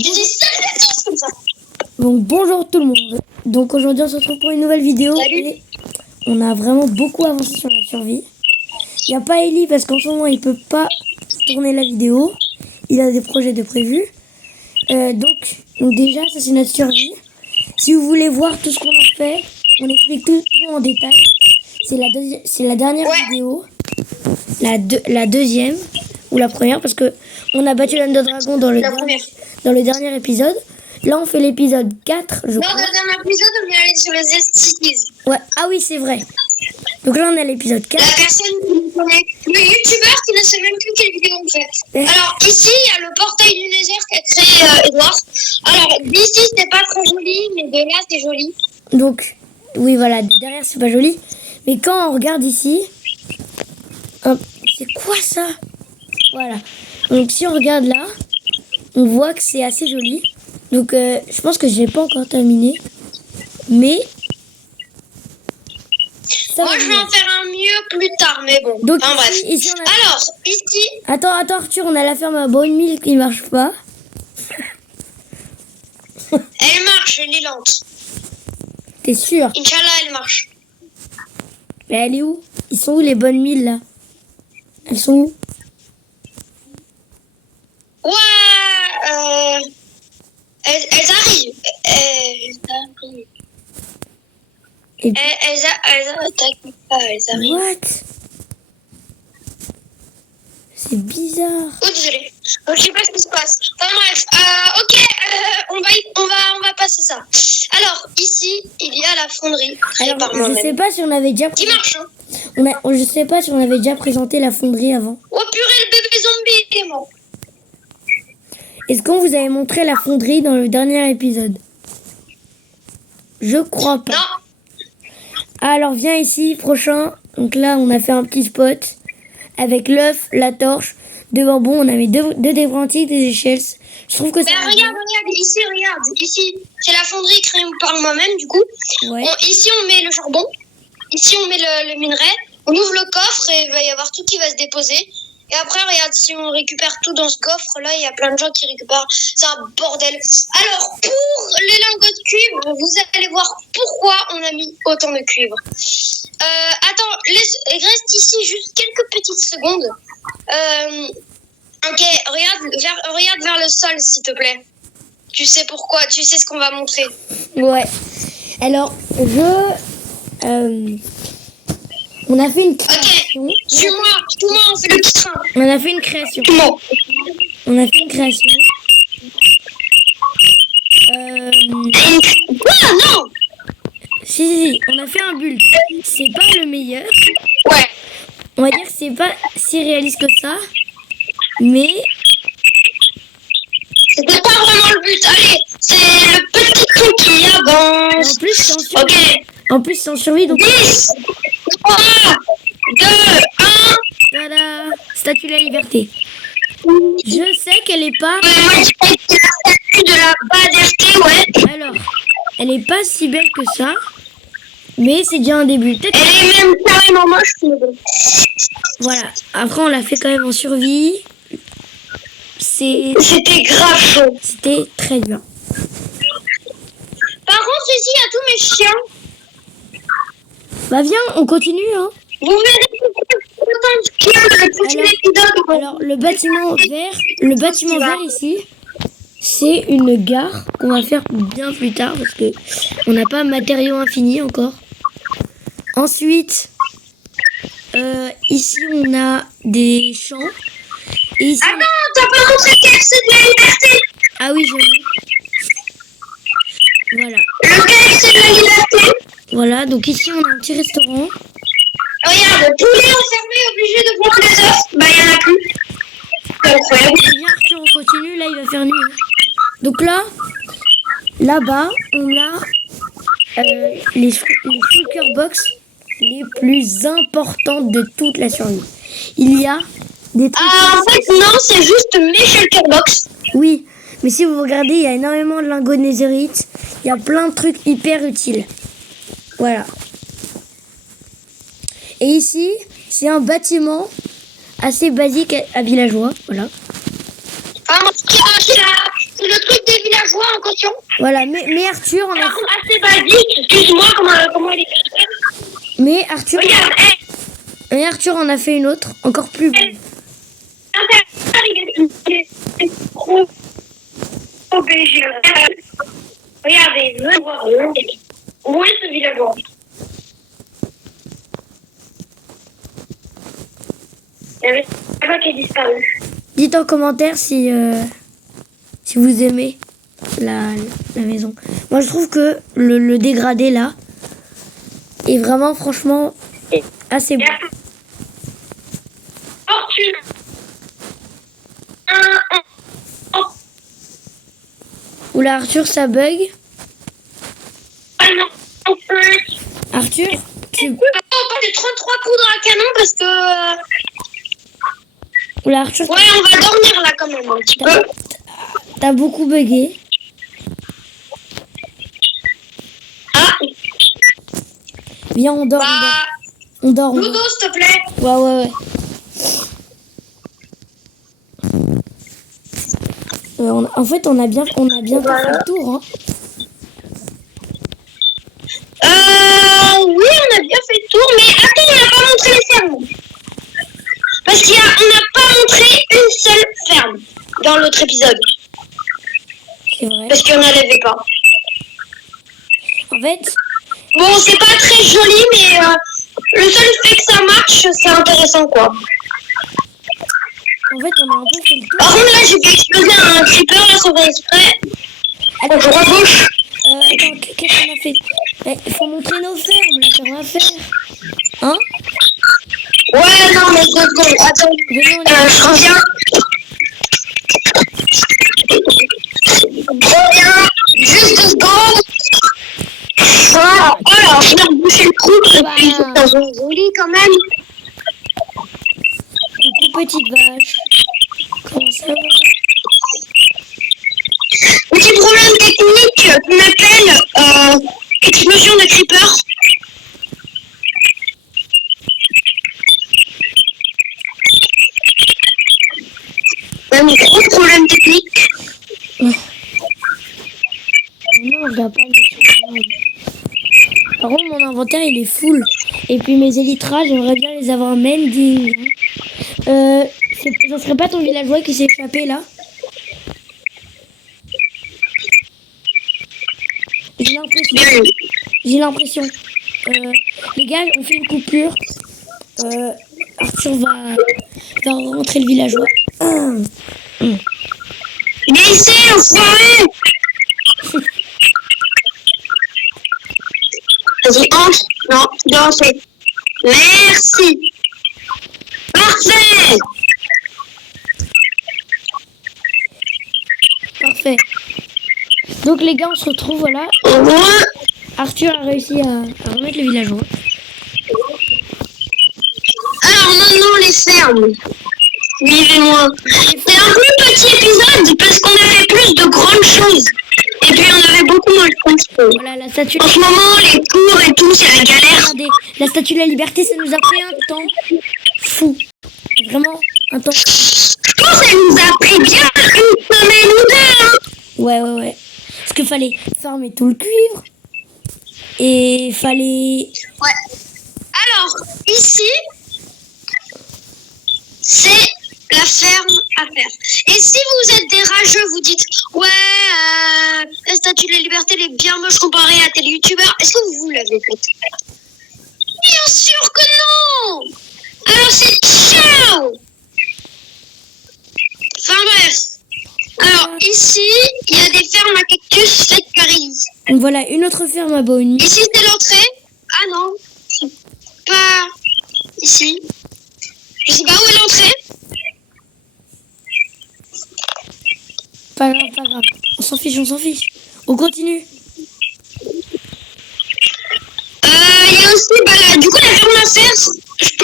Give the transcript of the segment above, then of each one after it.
Je dis ça comme ça. Donc bonjour tout le monde. Donc aujourd'hui on se retrouve pour une nouvelle vidéo. Salut. Et on a vraiment beaucoup avancé sur la survie. Il n'y a pas Ellie parce qu'en ce moment il peut pas tourner la vidéo. Il a des projets de prévus. Donc déjà ça c'est notre survie. Si vous voulez voir tout ce qu'on a fait, on explique tout en détail. C'est la dernière vidéo. La deuxième ou la première parce que on a battu l'Under Dragon dans le dernier épisode. Là on fait l'épisode 4 je crois. Dans le dernier épisode on est allé sur les STDs. Ouais, ah oui c'est vrai. Donc là on est à l'épisode 4. La personne qui nous connaît, le youtubeur qui ne sait même plus quelle vidéo on fait. Alors ici il y a le portail du Nether qu'a créé Edouard. Alors d'ici c'était pas très joli mais de là c'est joli. Donc oui voilà, derrière c'est pas joli. Mais quand on regarde ici, hop, c'est quoi ça? Voilà. Donc si on regarde là, on voit que c'est assez joli. Donc je pense que je n'ai pas encore terminé. Mais ça moi je vais en faire un mieux plus tard, mais bon. Donc enfin, bref. Ici on a... Alors, ici... Attends Arthur, on a la ferme à Bone Mill qui marche pas. Elle marche, elle est lente. T'es sûr? Inch'Allah, elle marche. Mais elle est où? Ils sont où les bonnes milles là? Elles sont où? Ouais, elles arrivent. Et... Elles attaquent pas, elles arrivent. What? C'est bizarre. Oh, désolé. Je sais pas ce qui se passe. Enfin bref, ok, on va passer ça. Alors, ici, il y a la fonderie. Alors, je sais pas si on avait déjà... Qui marche, hein. Je sais pas si on avait déjà présenté la fonderie avant. Oh purée, le bébé zombie, il est mort. Est-ce qu'on vous avait montré la fonderie dans le dernier épisode? Je crois pas. Non. Alors, viens ici, prochain. Donc là, on a fait un petit spot avec l'œuf, la torche, deux bambous. On a mis deux débrantiques, des échelles. Je trouve que ça... regarde, ici, regarde. Ici, c'est la fonderie créée par moi-même, du coup. Ouais. Ici, on met le charbon. Ici, on met le minerai. On ouvre le coffre et il va y avoir tout qui va se déposer. Et après, regarde, si on récupère tout dans ce coffre-là, il y a plein de gens qui récupèrent. C'est un bordel. Alors, pour les lingots de cuivre, vous allez voir pourquoi on a mis autant de cuivre. Attends, reste ici juste quelques petites secondes. Ok, regarde vers le sol, s'il te plaît. Tu sais pourquoi, tu sais ce qu'on va montrer. Ouais. Alors, on a fait une création. Ok, suis-moi, on fait le petit train. On a fait une création. On a fait une création. Quoi? Non. Si, on a fait un bulle. C'est pas le meilleur. Ouais. On va dire que c'est pas si réaliste que ça. Mais... C'était pas vraiment le but. Allez, c'est le petit truc qui avance. En plus, c'est en survie. Ok. En plus, c'est en survie, donc... 10, 3, 2, 1. Tada! Statue de la liberté. Je sais qu'elle est pas... Moi, je crois que c'est la statue de la Baderté, ouais. Alors, elle est pas si belle que ça. Mais c'est déjà un début. Elle est même carrément moche. Voilà. Après, on l'a fait quand même en survie. C'était grave chaud. C'était très dur. Par contre, ici, il y a tous mes chiens. Bah viens, on continue, hein. Vous verrez alors, le bâtiment vert ici, c'est une gare qu'on va faire bien plus tard parce que on n'a pas matériaux infinis encore. Ensuite, ici on a des champs. Et ici, ah non, t'as pas montré le KFC de la liberté. Ah oui, j'avoue. Voilà. Le KFC de la liberté. Voilà, donc ici on a un petit restaurant. Regarde, poulet enfermé, obligé de prendre les œufs. Bah, il n'y en a plus. C'est incroyable. Et bien Arthur, on continue, là il va faire nuit. Hein. Donc là-bas, on a les shulker box les plus importantes de toute la survie. Il y a des trucs... Ah, en fait, non, c'est juste mes shulker box. Oui, mais si vous regardez, il y a énormément de lingots de netherite. Il y a plein de trucs hyper utiles. Voilà. Et ici, c'est un bâtiment assez basique à villageois. Voilà. Ah, c'est le truc des inconscient. Voilà, mais Arthur en a... Par contre, assez basique. Excuse-moi, comment elle est. Mais Arthur... Regarde, Et Arthur en a fait une autre, encore plus belle. Trop obligé. Regardez, où est ce villageois? Il y avait un qui est disparu. Dites en commentaire si vous aimez la maison. Moi, je trouve que le dégradé, là, est vraiment, franchement, assez beau. Arthur. Oula, Arthur, ça bug. Arthur, tu... On passe 33 coups dans la canon parce que... Oula, Arthur, Ouais, on va dormir là quand même un petit peu. t'as beaucoup bugué. Ah, Viens, on dort, bah... on dort. On dort. Ludo, s'il te plaît. Ouais. En fait, on a bien fait le tour. Hein. Oui, on a bien fait le tour, mais attends, on n'a pas montré les fermes. Parce qu'on n'a pas montré une seule ferme dans l'autre épisode. C'est vrai. Parce qu'on n'avait pas. En fait, Bon, c'est pas très joli, mais le seul fait que ça marche, c'est intéressant, quoi. on a un peu fait le tour. Par contre, là, j'ai fait exploser un creeper, là, sans faire exprès. Attends, Je rebouche. qu'est-ce qu'on a fait? Il faut montrer nos fermes, là, ça va faire. Hein? Ouais, non, mais 2 secondes. Attends, Venez, je reviens. Je reviens. Juste 2 secondes. Voilà. Alors, je vais reboucher le trou, parce qu'il faut que ça soit joli quand même. Coucou, petite vache. Comment ça va? Petit problème technique qu'on appelle explosion de creeper. Un gros problème technique. Non, je dois pas le... Par contre, mon inventaire, il est full. Et puis mes élytras, j'aimerais bien les avoir mending. Ça serait pas ton villageois qui s'est échappé, là? J'ai l'impression. Les gars, on fait une coupure. Arthur va rentrer le villageois. Viens ici, enfoiré. Vas-y, entre. Non, tu dois entrer. Merci. Parfait. Parfait. Donc les gars, on se retrouve, voilà. Ouais. Arthur a réussi à remettre le villageois. Alors maintenant les fermes. Suivez-moi. C'est un plus petit épisode parce qu'on a fait plus de grandes choses. Et puis on avait beaucoup moins de transport. Voilà, la statue... En ce moment, les cours et tout, c'est la galère. Regardez, la statue de la liberté, ça nous a pris un temps fou. Vraiment, un temps... Je pense que ça nous a pris bien une semaine ou 2. Hein. Ouais. Parce qu'il fallait farmer tout le cuivre. Et fallait... Ouais. Alors, ici, c'est la ferme à faire. Et si vous êtes des rageux, vous dites « Ouais, la statue de la liberté, elle est bien moche comparée à tel youtubeur. » Est-ce que vous l'avez faite? Bien sûr que non. Alors c'est ciao. Enfin bref. Alors ici, il y a des fermes à cactus faites par Elise. Voilà, une autre ferme à Bonnie. Ici c'est l'entrée. Ah non, c'est pas ici. Je sais pas où est l'entrée. Pas grave. On s'en fiche. On continue. Il y a aussi, là, du coup, la ferme à faire,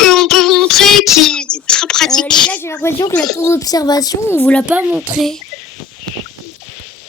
on peut vous montrer qui est très pratique. Les gars, j'ai l'impression que la tour d'observation, on vous l'a pas montré.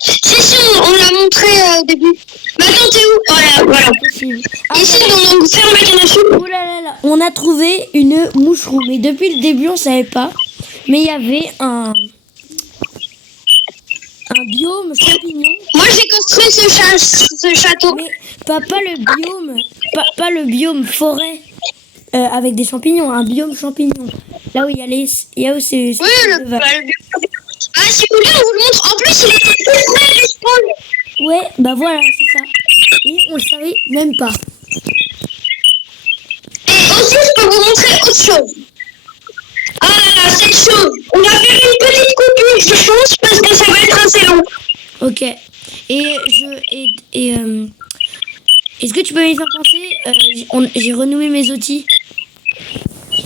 Si, on l'a montré au début. Mais attends, t'es où? Voilà. Possible. Ici, dans notre ferme à canne à sucre. Oh là là. On a trouvé une moucheroue. Mais depuis le début, on savait pas. Mais il y avait un un biome champignon. Moi, j'ai construit ce château. Mais pas le biome, pas le biome forêt avec des champignons, un biome champignon. Là où il y a où c'est. Oui, le biome. Ah, si vous voulez, on vous le montre. En plus, il était tout près du spawn. Ouais, bah voilà, c'est ça. Et on le savait même pas. Et aussi, je peux vous montrer autre chose. Ah là là, cette chose. On va faire une petite coupure, je pense, parce que ça va être assez long. Ok. Est-ce que tu peux me faire penser j'ai renommé mes outils.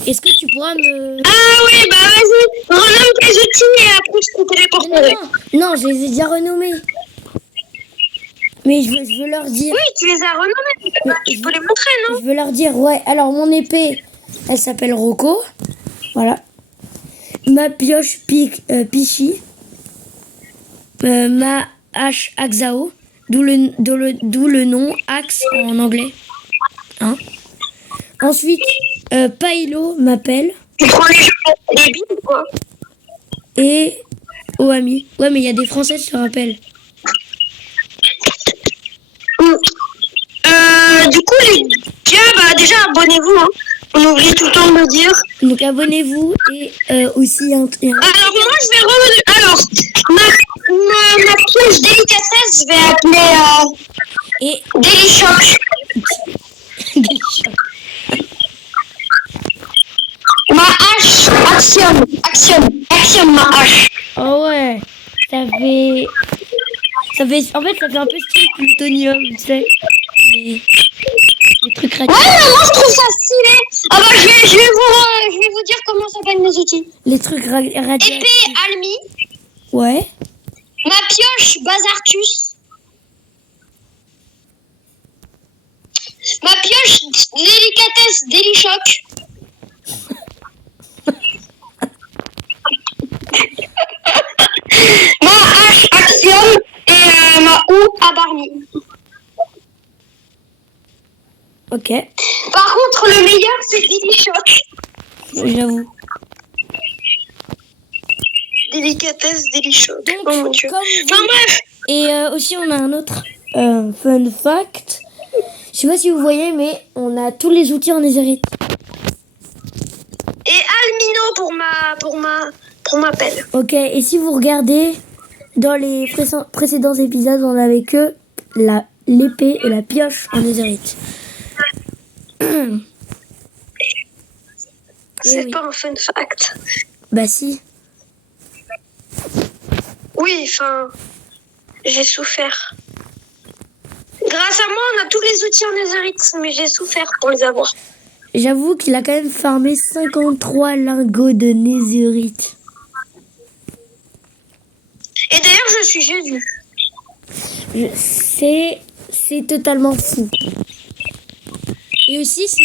Est-ce que tu pourras me... Ah oui, bah vas-y, renomme tes outils et après je te téléporterai. Non, je les ai déjà renommés. Mais je veux leur dire... Oui, tu les as renommés, tu peux les montrer, non? Je veux leur dire, ouais, alors mon épée, elle s'appelle Rocco. Voilà. Ma pioche Pichi. Ma hache Axao. D'où le nom Axe en anglais. Hein? Ensuite, Pailo m'appelle. Tu prends les billes ou quoi? Et Oami. Ouais, mais il y a des Françaises sur appel. Du coup, les gars, bah déjà, abonnez-vous. Hein. On oublie tout le temps de le dire. Donc, abonnez-vous et aussi un... Alors, moi, je vais revenir. Alors, ma pioche délicatesse, je vais appeler Daily Shock. Ma hache, Action, ma hache. Oh ouais, ça fait en fait, ça fait un peu style plutonium, tu sais. Les trucs radioactifs. Ouais, non, moi je trouve ça stylé. Ah bah je vais vous dire comment s'appellent mes outils. Les trucs radioactifs. Épée Almi. Ouais. Ma pioche Bazartus. Ma pioche délicatesse Délichoc. Ma hache Action et ma houe à Barney. Ok. Par contre, le meilleur, c'est Délichoc. J'avoue. Délicatesse, Délichoc. Oh mon Dieu. Enfin bref. Et aussi, on a un autre fun fact. Je sais pas si vous voyez, mais on a tous les outils en netherite. Et Almino pour ma pelle. Ok, et si vous regardez, dans les précédents épisodes, on avait que l'épée et la pioche en netherite. C'est pas un fun fact. Bah si. Oui, enfin, j'ai souffert. Grâce à moi, on a tous les outils en netherite, mais j'ai souffert pour les avoir. J'avoue qu'il a quand même farmé 53 lingots de netherite. Et d'ailleurs, je suis Jésus. C'est totalement fou. Et aussi, ce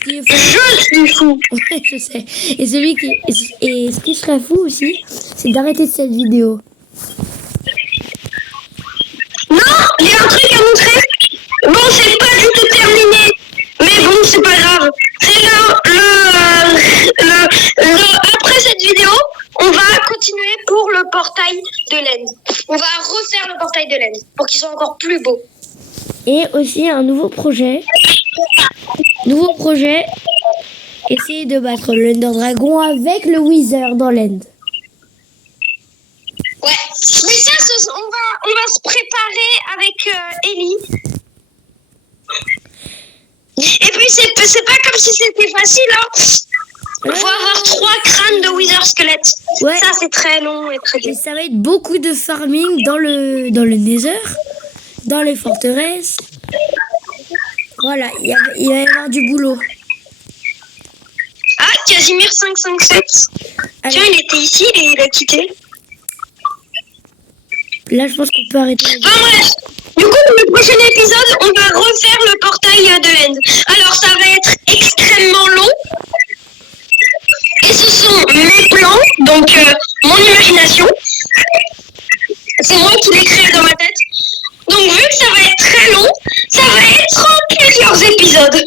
qui est fou... Je suis fou. Ouais, je sais. Et ce qui serait fou aussi, c'est d'arrêter cette vidéo. Non, il y a un truc à montrer. Bon, c'est pas du tout terminé. Mais bon, c'est pas grave. C'est après cette vidéo, on va continuer pour le portail de l'End. On va refaire le portail de l'End pour qu'il soit encore plus beau. Et aussi un nouveau projet. Essayer de battre l'Ender Dragon avec le Wither dans l'End. Ouais. Mais ça, on va se préparer avec Ellie. Et puis, c'est pas comme si c'était facile, hein. Il faut avoir 3 crânes de Wither squelette. Ouais. Ça, c'est très long et très dur. Et ça va être beaucoup de farming dans le Nether, dans les forteresses. Voilà, il va y avoir du boulot. Ah, Casimir 557. Allez. Tiens, il était ici, il a quitté. Là, je pense qu'on peut arrêter. Enfin bref, du coup, dans le prochain épisode, on va refaire le portail de l'End. Alors, ça va être extrêmement long. Et ce sont mes plans, donc mon imagination. C'est moi qui l'ai créé dans ma tête. Donc, vu que ça va être très long, ça va être en plusieurs épisodes.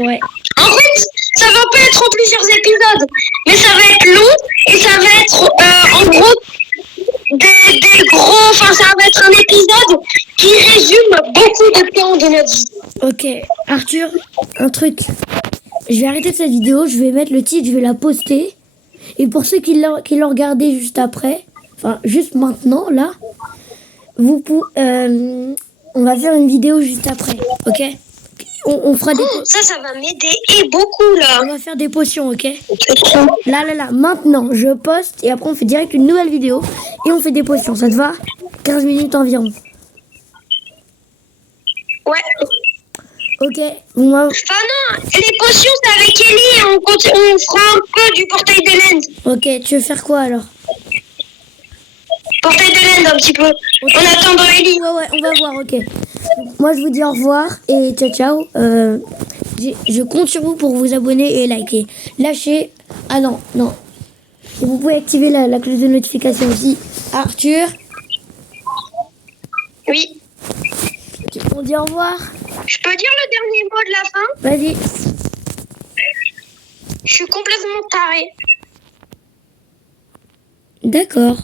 Ouais. En fait, ça va pas être en plusieurs épisodes, mais ça va être long et ça va être en gros des gros enfin, ça va être un épisode qui résume beaucoup de temps de notre vie. Ok, Arthur, un truc. Je vais arrêter cette vidéo, je vais mettre le titre, je vais la poster. Et pour ceux qui l'ont regardé juste après, enfin juste maintenant, là, on va faire une vidéo juste après, ok? On fera des... Ça va m'aider et beaucoup, là. On va faire des potions, ok? Là, maintenant, je poste et après on fait direct une nouvelle vidéo et on fait des potions, ça te va? 15 minutes environ. Ouais. Ok, moi... Enfin non, les potions c'est avec Ellie et on fera un peu du portail de l'End. Ok, tu veux faire quoi alors? Portail de l'End un petit peu. Okay. En attendant Ellie. Ouais, on va voir, ok. Moi je vous dis au revoir et ciao ciao. Je compte sur vous pour vous abonner et liker. Lâchez... Ah non. Et vous pouvez activer la cloche de notification aussi. Arthur. Oui. On dit au revoir. Je peux dire le dernier mot de la fin? Vas-y. Je suis complètement taré. D'accord.